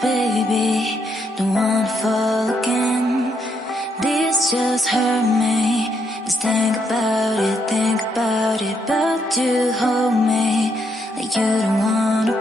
baby, don't wanna fall again. This just hurt me. Just think about it, but you hold me like you don't wanna